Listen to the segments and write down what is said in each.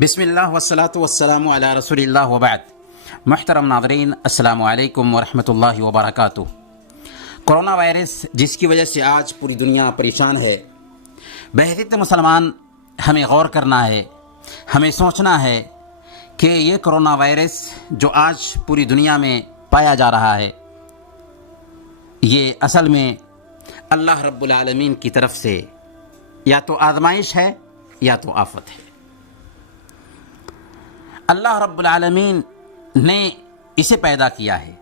بسم اللہ والصلاة والسلام علی رسول اللہ وبعد۔ محترم ناظرین، السلام علیکم ورحمۃ اللہ وبرکاتہ۔ کرونا وائرس جس کی وجہ سے آج پوری دنیا پریشان ہے، بحیثیت مسلمان ہمیں غور کرنا ہے، ہمیں سوچنا ہے کہ یہ کرونا وائرس جو آج پوری دنیا میں پایا جا رہا ہے، یہ اصل میں اللہ رب العالمین کی طرف سے یا تو آزمائش ہے یا تو آفت ہے۔ اللہ رب العالمین نے اسے پیدا کیا ہے۔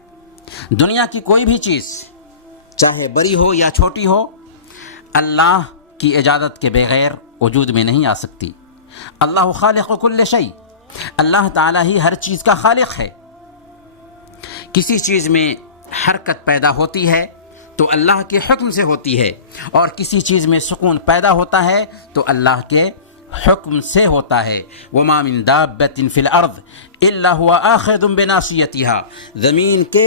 دنیا کی کوئی بھی چیز چاہے بڑی ہو یا چھوٹی ہو، اللہ کی اجازت کے بغیر وجود میں نہیں آ سکتی۔ اللہ خالق کل شیء، اللہ تعالیٰ ہی ہر چیز کا خالق ہے۔ کسی چیز میں حرکت پیدا ہوتی ہے تو اللہ کے حکم سے ہوتی ہے، اور کسی چیز میں سکون پیدا ہوتا ہے تو اللہ کے حکم سے ہوتا ہے۔ وَمَا مِن دَابَّةٍ فِي الْأَرْضِ إِلَّا هُوَ آخِذٌ بِنَاصِيَتِهَا، زمین کے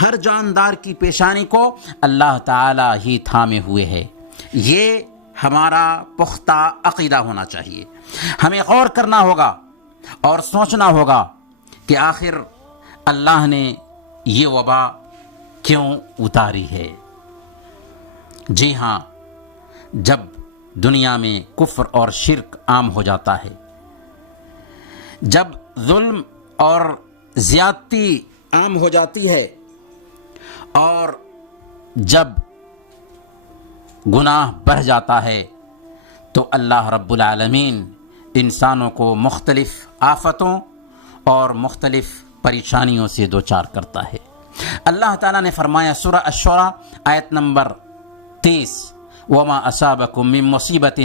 ہر جاندار کی پیشانی کو اللہ تعالی ہی تھامے ہوئے ہے۔ یہ ہمارا پختہ عقیدہ ہونا چاہیے۔ ہمیں غور کرنا ہوگا اور سوچنا ہوگا کہ آخر اللہ نے یہ وبا کیوں اتاری ہے۔ جی ہاں، جب دنیا میں کفر اور شرک عام ہو جاتا ہے، جب ظلم اور زیادتی عام ہو جاتی ہے، اور جب گناہ بڑھ جاتا ہے، تو اللہ رب العالمین انسانوں کو مختلف آفتوں اور مختلف پریشانیوں سے دوچار کرتا ہے۔ اللہ تعالیٰ نے فرمایا سورہ الشورى آیت نمبر 30، وما اصابکم من مصیبت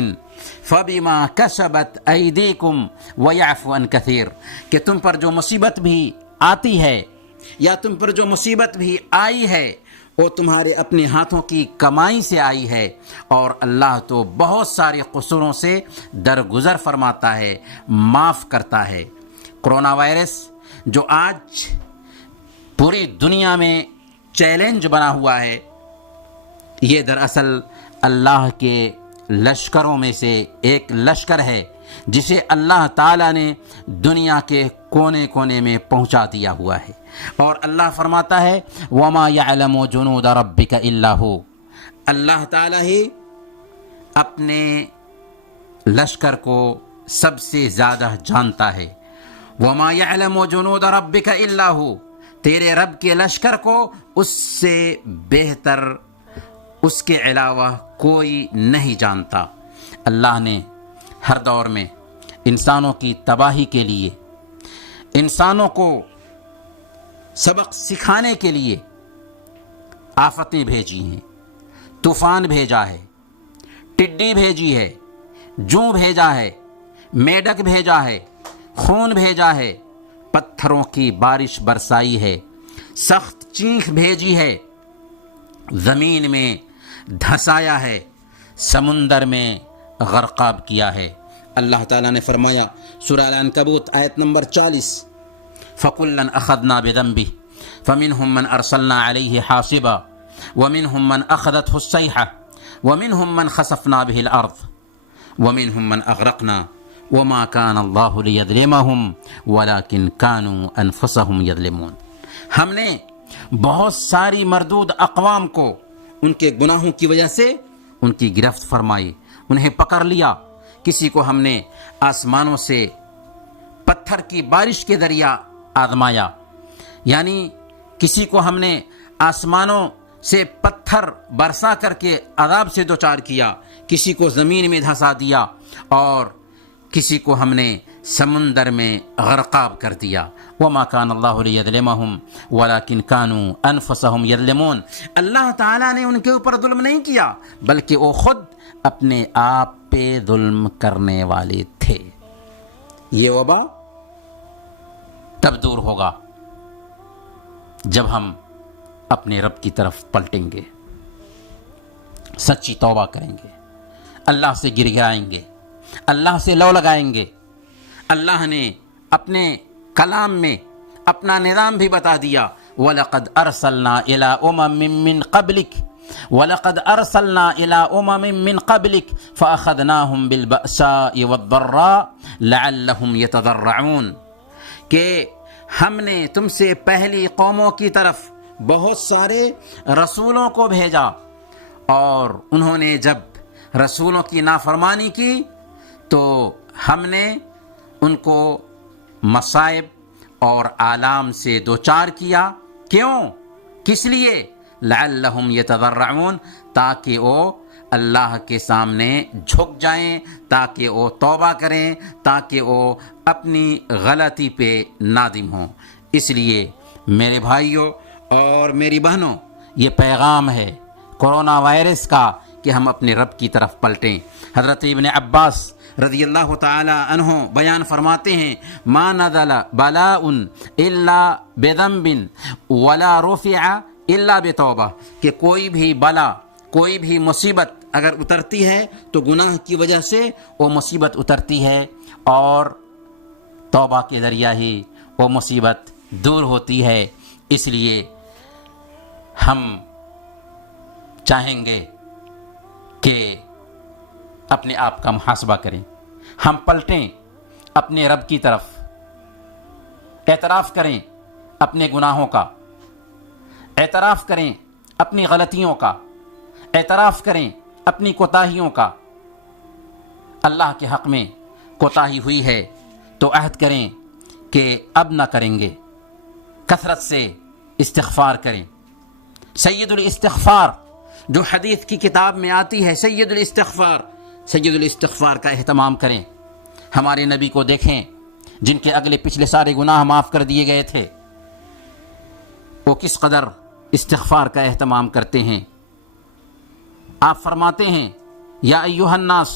فبما کسبت ایدیکم ویعفو عن کثیر، کہ تم پر جو مصیبت بھی آتی ہے یا تم پر جو مصیبت بھی آئی ہے وہ تمہارے اپنے ہاتھوں کی کمائی سے آئی ہے، اور اللہ تو بہت سارے قصوروں سے درگزر فرماتا ہے، معاف کرتا ہے۔ کرونا وائرس جو آج پوری دنیا میں چیلنج بنا ہوا ہے، یہ دراصل اللہ کے لشکروں میں سے ایک لشکر ہے جسے اللہ تعالیٰ نے دنیا کے کونے کونے میں پہنچا دیا ہوا ہے۔ اور اللہ فرماتا ہے وَمَا يَعْلَمُ جُنُودَ رَبِّكَ إِلَّا هُوَ، اللہ تعالیٰ ہی اپنے لشکر کو سب سے زیادہ جانتا ہے۔ وَمَا يَعْلَمُ جُنُودَ رَبِّكَ إِلَّا هُوَ، تیرے رب کے لشکر کو اس سے بہتر، اس کے علاوہ کوئی نہیں جانتا۔ اللہ نے ہر دور میں انسانوں کی تباہی کے لیے، انسانوں کو سبق سکھانے کے لیے آفتیں بھیجی ہیں۔ طوفان بھیجا ہے، ٹڈی بھیجی ہے، جوں بھیجا ہے، میڈک بھیجا ہے، خون بھیجا ہے، پتھروں کی بارش برسائی ہے، سخت چینخ بھیجی ہے، زمین میں دھسایا ہے، سمندر میں غرقاب کیا ہے۔ اللہ تعالیٰ نے فرمایا سورہ العنکبوت آیت نمبر 40، فَكُلًّا أَخَذْنَا بِذَنبِهِ فَمِنْهُمْ مَنْ أَرْسَلْنَا عَلَيْهِ حَاصِبًا وَمِنْهُمْ مَنْ أَخَذَتْهُ الصَّيْحَةُ وَمِنْهُمْ مَنْ خَسَفْنَا بِهِ الْأَرْضَ وَمِنْهُمْ مَنْ أَغْرَقْنَا وَمَا كَانَ اللَّهُ لِيَظْلِمَهُمْ وَلَكِنْ كَانُوا أَنفُسَهُمْ يَظْلِمُونَ، ہم نے بہت ساری مردود اقوام کو ان کے گناہوں کی وجہ سے ان کی گرفت فرمائی، انہیں پکڑ لیا۔ کسی کو ہم نے آسمانوں سے پتھر کی بارش کے ذریعہ آزمایا، یعنی کسی کو ہم نے آسمانوں سے پتھر برسا کر کے عذاب سے دوچار کیا، کسی کو زمین میں دھسا دیا، اور کسی کو ہم نے سمندر میں غرقاب کر دیا۔ وَمَا كَانَ اللَّهُ لِيَظْلِمَهُمْ وَلَكِنْ كَانُوا أَنفُسَهُمْ يَظْلِمُونَ، اللہ تعالیٰ نے ان کے اوپر ظلم نہیں کیا بلکہ وہ خود اپنے آپ پہ ظلم کرنے والے تھے۔ یہ وبا تب دور ہوگا جب ہم اپنے رب کی طرف پلٹیں گے، سچی توبہ کریں گے، اللہ سے گر گرائیں گے، اللہ سے لو لگائیں گے۔ اللہ نے اپنے کلام میں اپنا نظام بھی بتا دیا، وَلَقَدْ أَرْسَلْنَا إِلَىٰ أُمَمٍ مِّن قَبْلِكَ وَلَقَدْ أَرْسَلْنَا إِلَىٰ أُمَمٍ مِّن قَبْلِكَ فَأَخَذْنَاهُمْ بِالْبَأْسَاءِ وَالضَّرَّاءِ لَعَلَّهُمْ يَتَضَرَّعُونَ کہ ہم نے تم سے پہلی قوموں کی طرف بہت سارے رسولوں کو بھیجا، اور انہوں نے جب رسولوں کی نافرمانی کی تو ہم نے ان کو مصائب اور آلام سے دوچار کیا۔ کیوں؟ کس لیے؟ لعلہم یتضرعون، تاکہ وہ اللہ کے سامنے جھک جائیں، تاکہ وہ توبہ کریں، تاکہ وہ اپنی غلطی پہ نادم ہوں۔ اس لیے میرے بھائیوں اور میری بہنوں، یہ پیغام ہے کورونا وائرس کا کہ ہم اپنے رب کی طرف پلٹیں۔ حضرت ابن عباس رضی اللہ تعالی عنہ بیان فرماتے ہیں، ما نزل بلاء الا بذنب ولا رفع الا بتوبہ، کہ کوئی بھی بلا، کوئی بھی مصیبت اگر اترتی ہے تو گناہ کی وجہ سے وہ مصیبت اترتی ہے، اور توبہ کے ذریعہ ہی وہ مصیبت دور ہوتی ہے۔ اس لیے ہم چاہیں گے کہ اپنے آپ کا محاسبہ کریں، ہم پلٹیں اپنے رب کی طرف، اعتراف کریں اپنے گناہوں کا، اعتراف کریں اپنی غلطیوں کا، اعتراف کریں اپنی کوتاہیوں کا۔ اللہ کے حق میں کوتاہی ہوئی ہے تو عہد کریں کہ اب نہ کریں گے، کثرت سے استغفار کریں۔ سید الاستغفار جو حدیث کی کتاب میں آتی ہے، سید الاستغفار کا اہتمام کریں۔ ہمارے نبی کو دیکھیں، جن کے اگلے پچھلے سارے گناہ معاف کر دیے گئے تھے، وہ کس قدر استغفار کا اہتمام کرتے ہیں۔ آپ فرماتے ہیں، یا ایھا الناس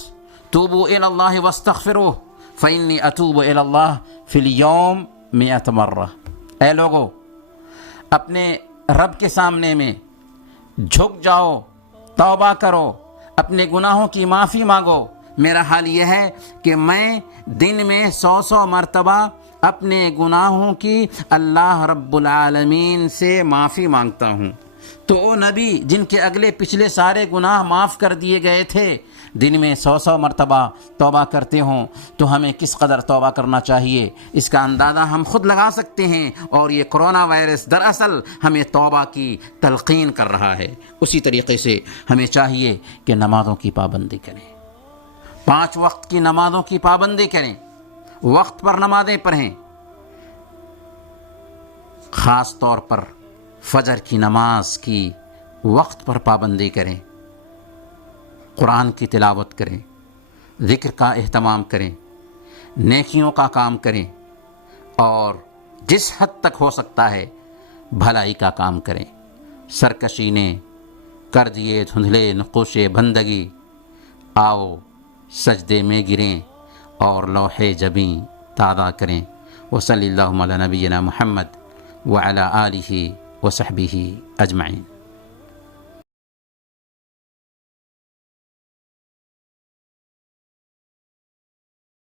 توبوا الی اللہ واستغفروہ فانی اتوب الی اللہ فی اليوم 100 مرہ۔ اے لوگو، اپنے رب کے سامنے میں جھک جاؤ، توبہ کرو، اپنے گناہوں کی معافی مانگو۔ میرا حال یہ ہے کہ میں دن میں 100 مرتبہ اپنے گناہوں کی اللہ رب العالمین سے معافی مانگتا ہوں۔ تو وہ نبی جن کے اگلے پچھلے سارے گناہ معاف کر دیے گئے تھے، دن میں 100 مرتبہ توبہ کرتے ہوں، تو ہمیں کس قدر توبہ کرنا چاہیے، اس کا اندازہ ہم خود لگا سکتے ہیں۔ اور یہ کرونا وائرس دراصل ہمیں توبہ کی تلقین کر رہا ہے۔ اسی طریقے سے ہمیں چاہیے کہ نمازوں کی پابندی کریں، 5 وقت کی نمازوں کی پابندی کریں، وقت پر نمازیں پڑھیں، خاص طور پر فجر کی نماز کی وقت پر پابندی کریں، قرآن کی تلاوت کریں، ذکر کا اہتمام کریں، نیکیوں کا کام کریں، اور جس حد تک ہو سکتا ہے بھلائی کا کام کریں۔ سرکشی نے کر دیے دھندلے نقوش بندگی، آؤ سجدے میں گریں اور لوح جبیں تازہ کریں۔ وصلی اللہ علی نبینا محمد وعلی آلہ وصحبہ اجمعین۔